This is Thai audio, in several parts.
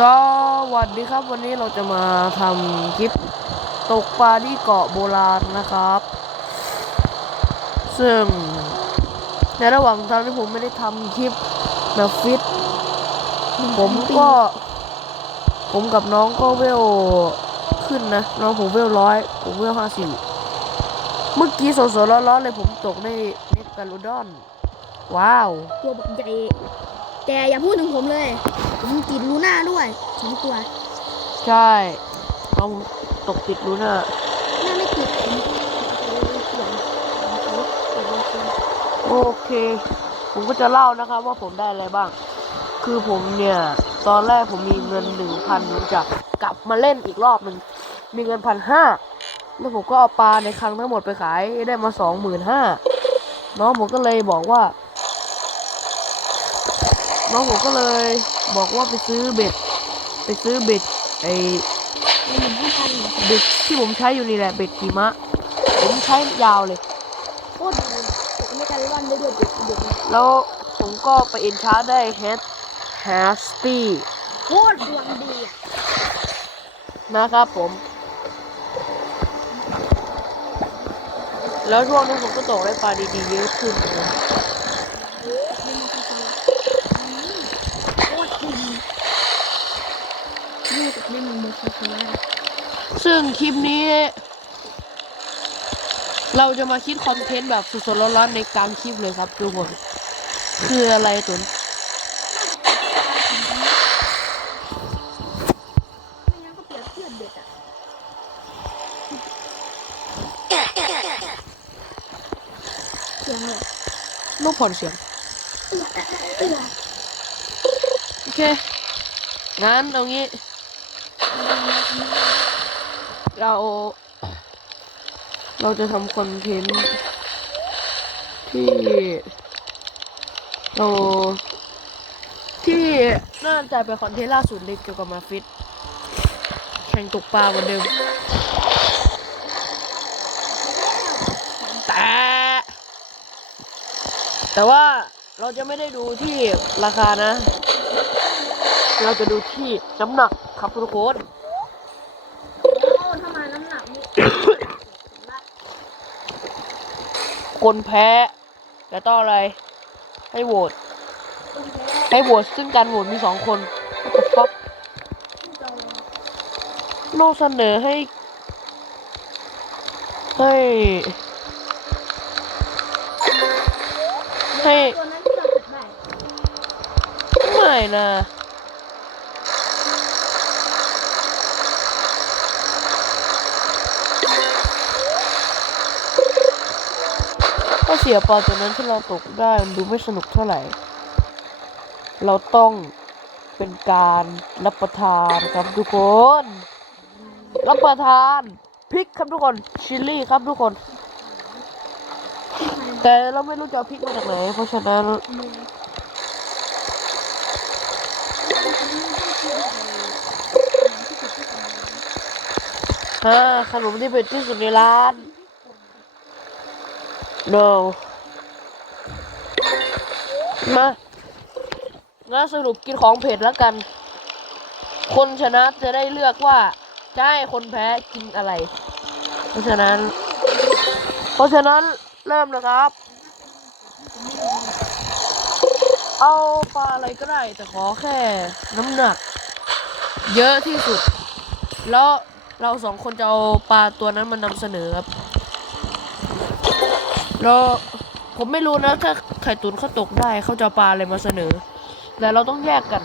สวัสดีครับวันนี้เราจะมาทำคลิปตกปลาที่เกาะโบราณนะครับ ซึ่งในระหว่างทางที่ผมไม่ได้ทำคลิปแบบฟิต ผมก็ ผมกับน้องก็เวลขึ้นนะ น้องผมเวลร้อยผมเวลห้าสิบเมื่อกี้สดๆร้อนๆเลยผมตกได้เมกาโลดอน ว้าว ตัวบักใหญ่แต่อย่าพูดถึงผมเลย ผมติดลูน่าด้วยสองตัวใช่น้องผมตกติดรู้น่ะน่าไม่ติดผมเขียนเขาเขียนเขียนโอเค ผมก็จะเล่านะครับว่าผมได้อะไรบ้าง คือผมเนี่ย ตอนแรกผมมีเงินหนึ่งพันจะกลับมาเล่นอีกรอบหนึ่งมีเงินพันห้าแล้วผมก็เอาปลาในครั้งทั้งหมดไปขายได้มาสองหมื่นห้าน้องผมก็เลยบอกว่า น้องผมก็เลยบอกว่าไปซื้อเบ็ด ไปซื้อเบ็ดไอ้เบ็ดที่ผมใช้อยู่นี่แหละเบ็ดหิมะ ผมใช้ยาวเลยโคตรดีผมไม่กันวันได้ด้วยเด็กเด็กแล้วผมก็ไปเอ็นชาร์ได้แฮชแฮสตี้โคตรดวงดีนะครับผม แล้วช่วงนี้ผมก็ตกได้ปลาดีๆเยอะขึ้นนะ โคตรดี ลูกไม่มีมือคาคาร่าซึ่งคลิปนี้ เราจะมาคิดคอนเทนต์แบบสดๆร้อนๆในกลางคลิปเลยครับทุกคนคืออะไรตุนไม่งั้นก็เปรียบเทียบเด็กอะเสียงอะไรลูกผ่อนเสียงเอื้อโอเค งั้นเอางี้ เรา เราจะทำคอนเทนต์ที่เราที่น่าจะเป็นคอนเทนต์ล่าสุดเลยเกี่ยวกับมาฟิตแข่งตกปลาเหมือนเดิมแต่แต่ว่าเราจะไม่ได้ดูที่ราคานะ เราจะดูที่น้ำหนักครับทุกคน โอ้ถ้ามาน้ำหนักนี่ คนแพ้จะต้องอะไร ให้โหวตให้โหวตซึ่งการโหวตมีสองคน What the fuck ที่จองโลกเสนอให้ ให้ ให้ ไม่นะาเสียปลาตัวนั้นที่เราตกได้มันดูไม่สนุกเท่าไหร่ เราต้องเป็นการรับประทานครับทุกคน รับประทานพริกครับทุกคนชิลลี่ครับทุกคน แต่เราไม่รู้จะเอาพริกมาจากไหนเพราะฉะนั้นอ่าขนมที่เป็นที่สุดในร้าน no มางั้นสรุปกินของเผ็ดแล้วกัน คนชนะจะได้เลือกว่าจะให้คนแพ้กินอะไร เพราะฉะนั้น เพราะฉะนั้นเริ่มนะครับ เอาปลาอะไรก็ได้ แต่ขอแค่น้ำหนัก เยอะที่สุด แล้วเราสองคนจะเอาปลาตัวนั้นมานำเสนอครับ แล้วผมไม่รู้นะถ้าไข่ตุ๋นเขาตกได้เขาจะปลาอะไรมาเสนอ แต่เราต้องแยกกัน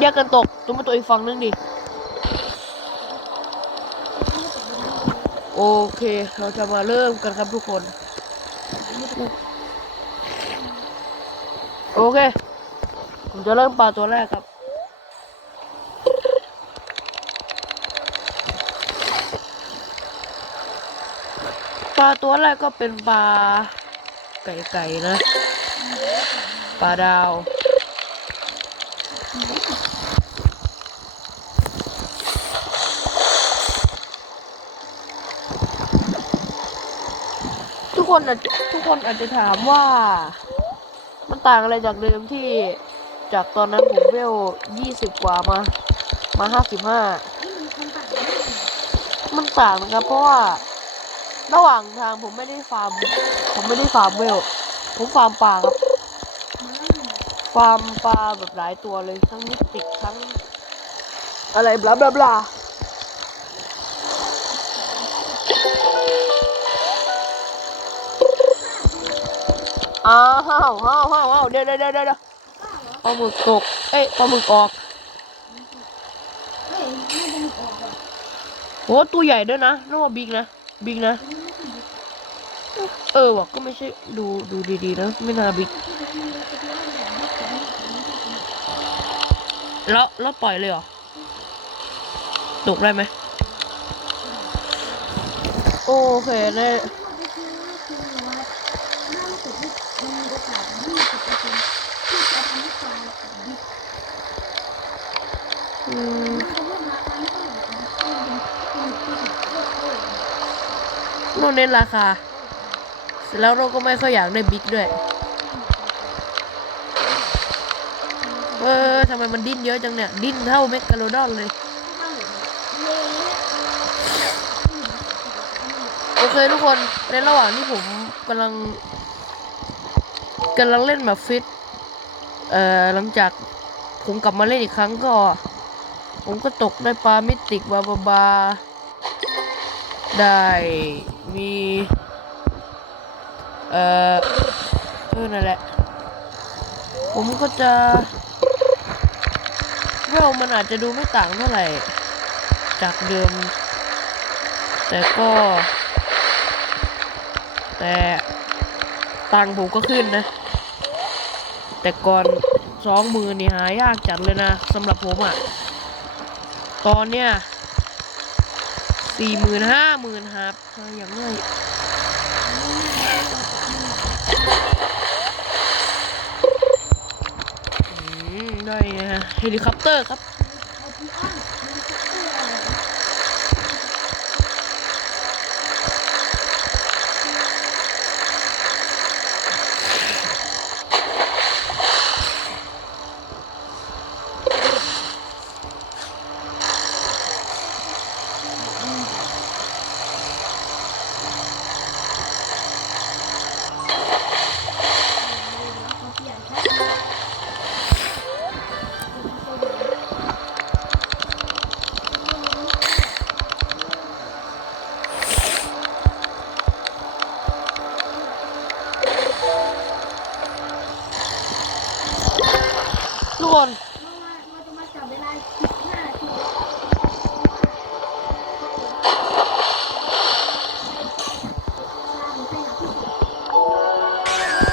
แยกกันตกตัวมาตัวอีกฝั่งนึงดิโอเค เราจะมาเริ่มกันครับทุกคน โอเค ผมจะเริ่มปลาตัวแรกครับาตัวแรกก็เป็นปลาไก่ไก่นะปลาดาวทุกคนอาจจะทุกคนอาจจะถามว่า มันต่างอะไรจากเดิมที่จากตอนนั้นผมเวลยี่สิบกว่ามา มาห้าสิบห้านี่มันต่างกันมันต่างนะครับเพราะว่า ระหว่างทางผมไม่ได้ฟาร์ม ผมไม่ได้ฟาร์มเวล ผมฟาร์มปลาครับ ฟาร์มปลาแบบหลายตัวเลยทั้งมิสติกทั้ง อะไรบลาบลาบลาอ้าวห้าวห้าวห้าวห้าวเดี๋ยวเดี๋ยวเดี๋ยวเดี๋ยวปลาหมึกตก เอ้ยปลาหมึกออกเฮ้ยไม่ได้ออกอะโหตัวใหญ่ด้วยนะนึกว่าบิ๊กนะ บิ๊กนะ เออว่ะก็ไม่ใช่ดูดูดีๆนะไม่น่าบิ๊กแล้วแล้วปล่อยเลยเหรอ ตกได้ไหม โอเคเนี่ยอืม เราเน้นราคา เสร็จแล้วเราก็ไม่ค่อยอยากได้บิ๊กด้วย เออทำไมมันดิ้นเยอะจังเนี่ย ดิ้นเท่าเมกาโลดอนเลย โอเคทุกคน ในระหว่างที่ผมกำลังกำลังเล่นแบบฟิต เอ่อ หลังจากผมกลับมาเล่นอีกครั้งก็ ผมก็ตกได้ปลามิติกบาบาบาได้ มีเอ่อเออนั่นแหละ ผมก็จะเวลมันอาจจะดูไม่ต่างเท่าไหร่ จากเดิม แต่ก็ แต่ตังค์ผมก็ขึ้นนะ แต่ก่อนสองมือนี่หายากจัดเลยนะสำหรับผมอะ่ะ ตอนเนี้ย สี่หมื่นห้าหมื่นครับอย่างน้อืมได้นะฮะเฮลิคอปเตอร์ครับ ทุกคนเราจะมาจับเวน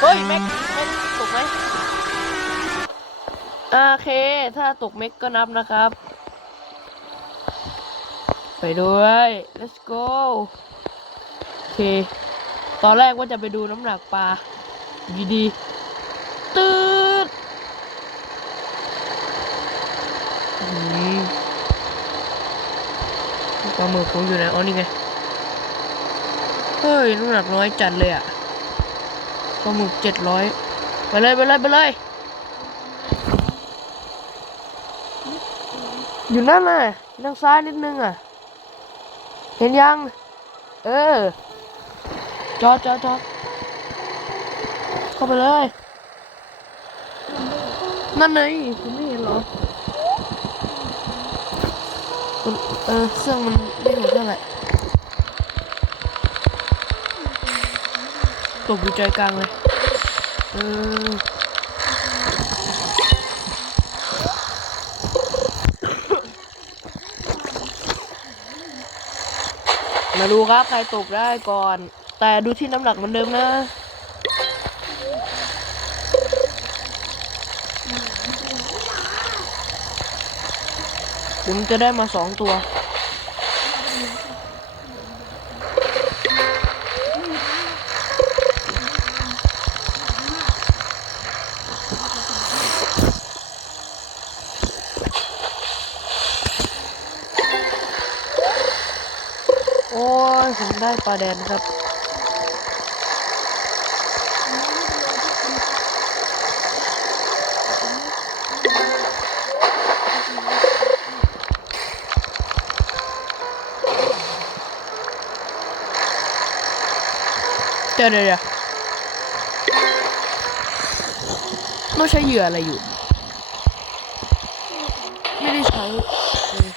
เฮ้ย แม็กแม็กตกไหมโอเค ถ้าตกเม็กก็นับนะครับ ไปด้วย let's go โอเค ตอนแรกว่าจะไปดูน้ำหนักปลาดีๆตืดอืม ปลาหมึกผมอยู่ไหนอ๋อนี่ไง เฮ้ยน้ำหนักน้อยจัดเลยอะปลาหมึกเจ็ดร้อยไปเลยไปเลยไปเลย อยู่นั่นน่ะทางซ้ายนิดนึงอะ เห็นยัง เออ จอดจอดจอดเข้าไปเลย นั่นไงคุณไม่เห็นเหรอ เออเครื่องมันไม่เห็นเท่าไหร่ตกอยู่ใจกลางเลย เออมาดูครับ ใครตกได้ก่อน แต่ดูที่น้ำหนักเหมือนเดิมนะ ผมจะได้มาสองตัว โอ้ยผมได้ปลาแดนครับ ดี๋ยวเดี๋ยวเดี๋ยวต้องใช้เหยื่ออะไรอยู่ ไม่ได้ใช้เออ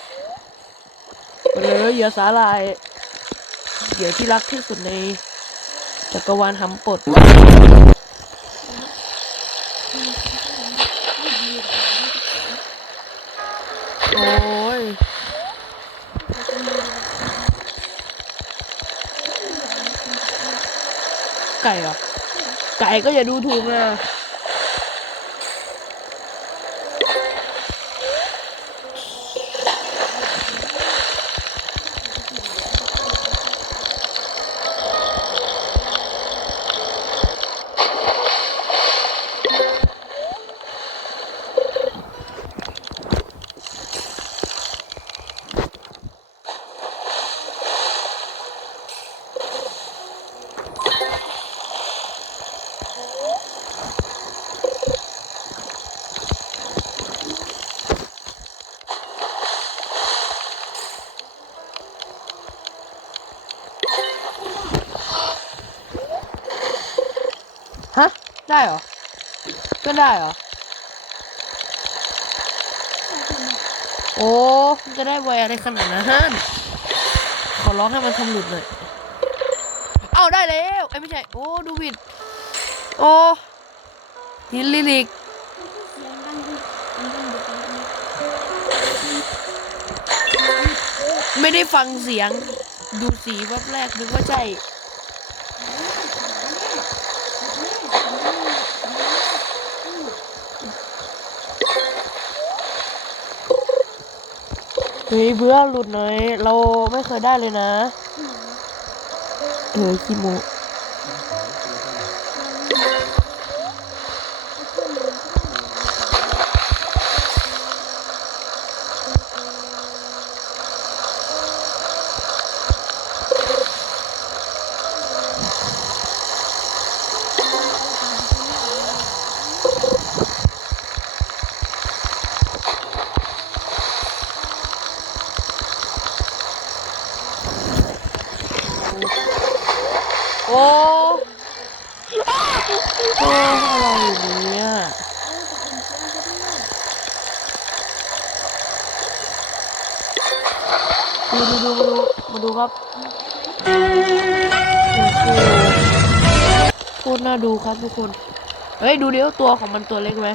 มาเลยเหยื่อสาลายเหยื่อที่รักที่สุดในจักรวาลหำปด โอ้ย ไก่เหรอ ไก่ก็อย่าดูถูกนะ ได้เหรอ ก็ได้เหรอ โอ้มันจะได้ไวอะไรขนาดนั้นขอร้องให้มันทำหลุดหน่อยเอาได้แล้วไอ้ไม่ใช่ โอ้ ดูบิด โอ้ฮินลิลิกไม่ได้ฟังเสียง ดูสีแวบแรกนึกว่าใช่ เฮ้ยเบื่อหลุดหน่อย เราไม่เคยได้เลยนะเออขี้โม โอ้อะไรเนี่ยดูดูดูมาดูมาดูครับโคตรน่าดูครับทุกคน เฮ้ยดูเดี๋ยวตัวของมันตัวเล็กไหม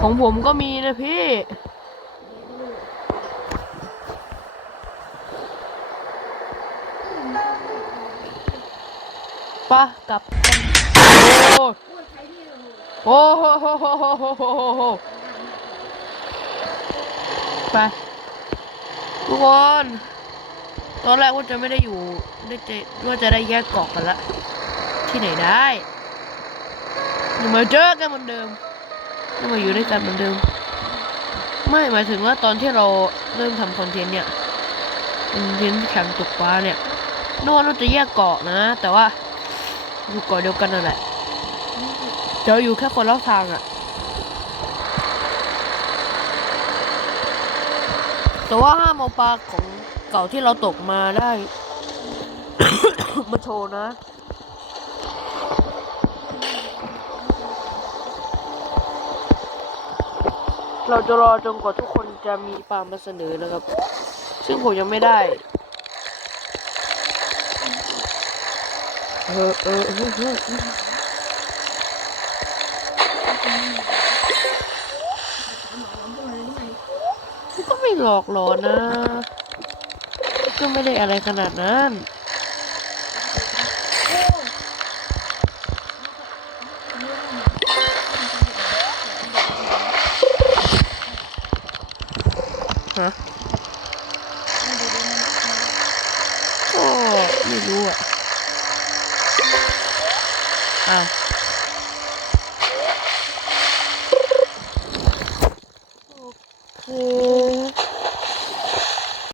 ของผมก็มีนะพี่ ปะกลับ โอ้โหโอ้โหไป ทุกคน ตอนแรกว่าจะไม่ได้อยู่ได้จะว่าจะได้แยกเกาะกันละ ที่ไหนได้ ยวมาเจอกันเหมือนเดิมเดี๋ยวมาอยู่ด้วยกันเหมือนเดิม ไม่หมายถึงว่าตอนที่เราเริ่มทำคอนเทนต์เนี่ยคอนเทนต์แข่งตกปลาเนี่ยนกวาเราจะแยกเกาะนะ แต่ว่าอยู่เกาะเดียวกันนั่นแหละเดี๋ยวอยู่แค่คนละทางอะแต่ว่าห้ามเอาปลาของเก่าที่เราตกมาได้ มาโชว์นะ เราจะรอจนกว่าทุกคนจะมีปลามาเสนอนะครับ ซึ่งผมยังไม่ได้เออเออเออเออก็ไม่หลอกหลอนนะ ก็ไม่ได้อะไรขนาดนั้น ฮ